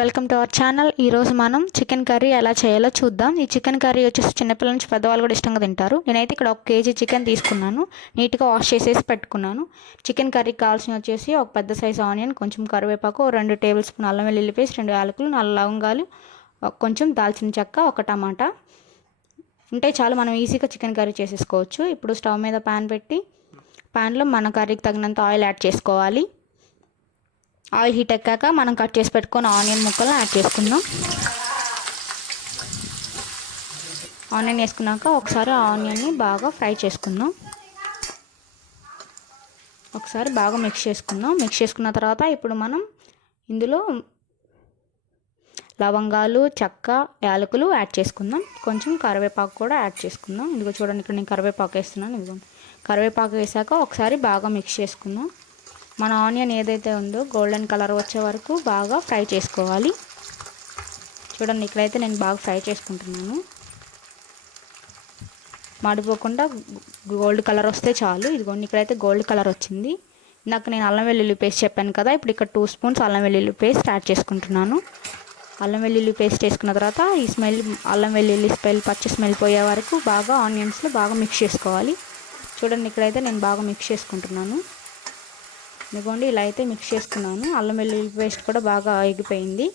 Welcome to our channel. ఈరోజు మనం chicken curry ఎలా చేయాలో చూద్దాం. ఈ చికెన్ కర్రీ వచ్చేసి చిన్నపిల్లల నుంచి పెద్దవాళ్ళు కూడా ఇష్టంగా తింటారు. నేనైతే ఇక్కడ ఒక కేజీ చికెన్ తీసుకున్నాను. నీట్గా వాష్ చేసేసి పెట్టుకున్నాను. చికెన్ కర్రీకి కావాల్సిన వచ్చేసి ఒక పెద్ద సైజ్ ఆనియన్ కొంచెం కరివేపాకు రెండు టేబుల్ స్పూన్ అల్లం వెల్లుల్లి పేస్ట్ రెండు యాలకులు నాలుగు లవంగాలు కొంచెం దాల్చిన చెక్క ఒక టమాటా. ఉంటే చాలు మనం ఈజీగా చికెన్ కర్రీ చేసేసుకోవచ్చు. ఇప్పుడు స్టవ్ మీద ప్యాన్ పెట్టి ప్యాన్లో మన కర్రీకి తగినంత ఆయిల్ యాడ్ చేసుకోవాలి. ఆయిల్ హీట్ ఎక్కాక మనం కట్ చేసి పెట్టుకొని ఆనియన్ ముక్కలు యాడ్ చేసుకుందాం. ఆనియన్ వేసుకున్నాక ఒకసారి ఆనియన్ని బాగా ఫ్రై చేసుకుందాం. ఒకసారి బాగా మిక్స్ చేసుకుందాం. మిక్స్ చేసుకున్న తర్వాత ఇప్పుడు మనం ఇందులో లవంగాలు చెక్క యాలకులు యాడ్ చేసుకుందాం. కొంచెం కరివేపాకు కూడా యాడ్ చేసుకుందాం. ఇదిగో చూడండి ఇక్కడ నేను కరివేపాకు వేస్తున్నాను. ఇదిగో. కరివేపాకు వేసాక ఒకసారి బాగా మిక్స్ చేసుకుందాం. మన ఆనియన్ ఏదైతే ఉందో గోల్డెన్ కలర్ వచ్చే వరకు బాగా ఫ్రై చేసుకోవాలి. చూడండి ఇక్కడైతే నేను బాగా ఫ్రై చేసుకుంటున్నాను. మాడిపోకుండా గోల్డ్ కలర్ వస్తే చాలు. ఇదిగోండి ఇక్కడైతే గోల్డ్ కలర్ వచ్చింది. నాకు నేను అల్లం వెల్లుల్లి పేస్ట్ చెప్పాను కదా ఇప్పుడు ఇక్కడ టూ స్పూన్స్ అల్లం వెల్లుల్లి పేస్ట్ యాడ్ చేసుకుంటున్నాను. అల్లం వెల్లుల్లి పేస్ట్ వేసుకున్న తర్వాత ఈ స్మెల్ అల్లం వెల్లుల్లి స్మెల్ పచ్చి స్మెల్ పోయే వరకు బాగా ఆనియన్స్లో బాగా మిక్స్ చేసుకోవాలి. చూడండి ఇక్కడైతే నేను బాగా మిక్స్ చేసుకుంటున్నాను. ఇదిగోండి ఇలా అయితే మిక్స్ చేసుకున్నాను అల్లం వెల్లుల్లి పేస్ట్ కూడా బాగా ఎగిపోయింది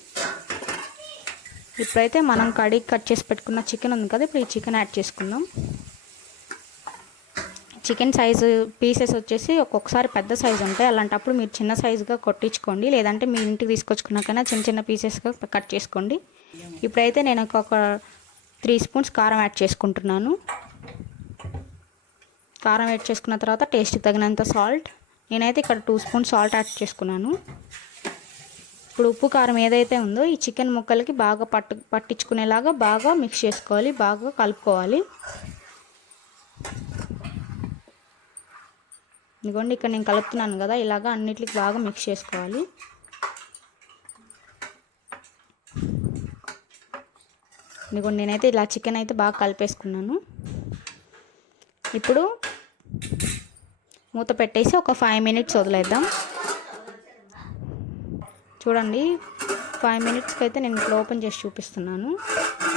ఇప్పుడైతే మనం కడిగి కట్ చేసి పెట్టుకున్న చికెన్ ఉంది కదా ఇప్పుడు ఈ చికెన్ యాడ్ చేసుకుందాం. చికెన్ సైజు పీసెస్ వచ్చేసి ఒక్కొక్కసారి పెద్ద సైజు ఉంటాయి. అలాంటప్పుడు మీరు చిన్న సైజుగా కొట్టించుకోండి. లేదంటే మీ ఇంటికి తీసుకొచ్చుకున్నాకైనా చిన్న చిన్న పీసెస్గా కట్ చేసుకోండి. ఇప్పుడైతే నేను ఒక త్రీ స్పూన్స్ కారం యాడ్ చేసుకుంటున్నాను. కారం యాడ్ చేసుకున్న తర్వాత టేస్ట్కి తగినంత సాల్ట్ నేనైతే ఇక్కడ టూ స్పూన్ సాల్ట్ యాడ్ చేసుకున్నాను. ఇప్పుడు ఉప్పు కారం ఏదైతే ఉందో ఈ చికెన్ ముక్కలకి బాగా పట్టు పట్టించుకునేలాగా బాగా మిక్స్ చేసుకోవాలి బాగా కలుపుకోవాలి. ఇదిగోండి ఇక్కడ నేను కలుపుతున్నాను కదా ఇలాగా అన్నిటికి బాగా మిక్స్ చేసుకోవాలి. ఇదిగోండి నేనైతే ఇలా చికెన్ అయితే బాగా కలిపేసుకున్నాను. ఇప్పుడు మూత పెట్టేసి ఒక ఫైవ్ మినిట్స్ వదిలేద్దాం. చూడండి ఫైవ్ మినిట్స్కి అయితే నేను ఇట్లా ఓపెన్ చేసి చూపిస్తున్నాను.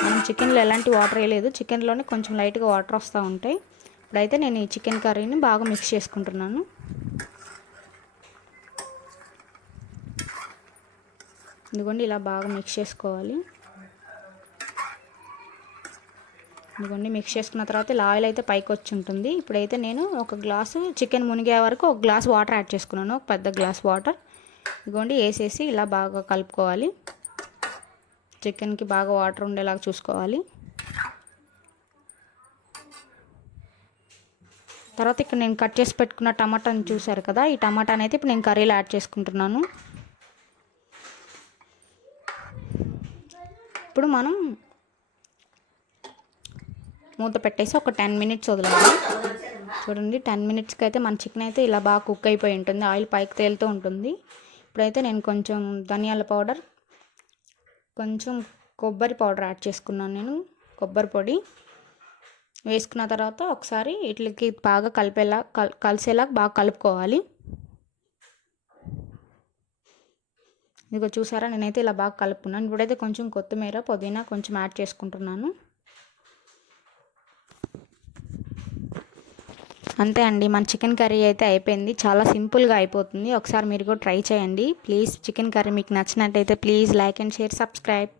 మనం చికెన్లో ఎలాంటి వాటర్ వేయలేదు. చికెన్లోనే కొంచెం లైట్గా వాటర్ వస్తూ ఉంటాయి. ఇప్పుడైతే నేను ఈ చికెన్ కర్రీని బాగా మిక్స్ చేసుకుంటున్నాను. ఇదిగోండి ఇలా బాగా మిక్స్ చేసుకోవాలి. ఇదిగోండి మిక్స్ చేసుకున్న తర్వాత ఇలా ఆయిల్ అయితే పైకి వచ్చి ఉంటుంది. ఇప్పుడైతే నేను ఒక గ్లాసు చికెన్ మునిగే వరకు ఒక గ్లాస్ వాటర్ యాడ్ చేసుకున్నాను. ఒక పెద్ద గ్లాస్ వాటర్. ఇదిగోండి వేసేసి ఇలా బాగా కలుపుకోవాలి. చికెన్కి బాగా వాటర్ ఉండేలాగా చూసుకోవాలి. తర్వాత ఇక్కడ నేను కట్ చేసి పెట్టుకున్న టమాటాని చూసారు కదా ఈ టమాటాని అయితే ఇప్పుడు నేను కర్రీలో యాడ్ చేసుకుంటున్నాను. ఇప్పుడు మనం మూత పెట్టేసి ఒక టెన్ మినిట్స్ వదలాలి చూడండి టెన్ మినిట్స్కి అయితే మన చికెన్ అయితే ఇలా బాగా కుక్ అయిపోయి ఉంటుంది. ఆయిల్ పైకి తేలుతూ ఉంటుంది. ఇప్పుడైతే నేను కొంచెం ధనియాల పౌడర్ కొంచెం కొబ్బరి పౌడర్ యాడ్ చేసుకున్నాను నేను కొబ్బరి పొడి. వేసుకున్న తర్వాత ఒకసారి వీటికి బాగా కలిపేలా కల్ కలిసేలా బాగా కలుపుకోవాలి. ఇదిగో చూసారా నేనైతే ఇలా బాగా కలుపుకున్నాను. ఇప్పుడైతే కొంచెం కొత్తిమీర పుదీనా కొంచెం యాడ్ చేసుకుంటున్నాను. అంతే అండి మన చికెన్ కర్రీ అయితే అయిపోయింది. చాలా సింపుల్గా అయిపోతుంది. ఒకసారి మీరు కూడా ట్రై చేయండి. ప్లీజ్ చికెన్ కర్రీ మీకు నచ్చినట్టయితే please like and share subscribe.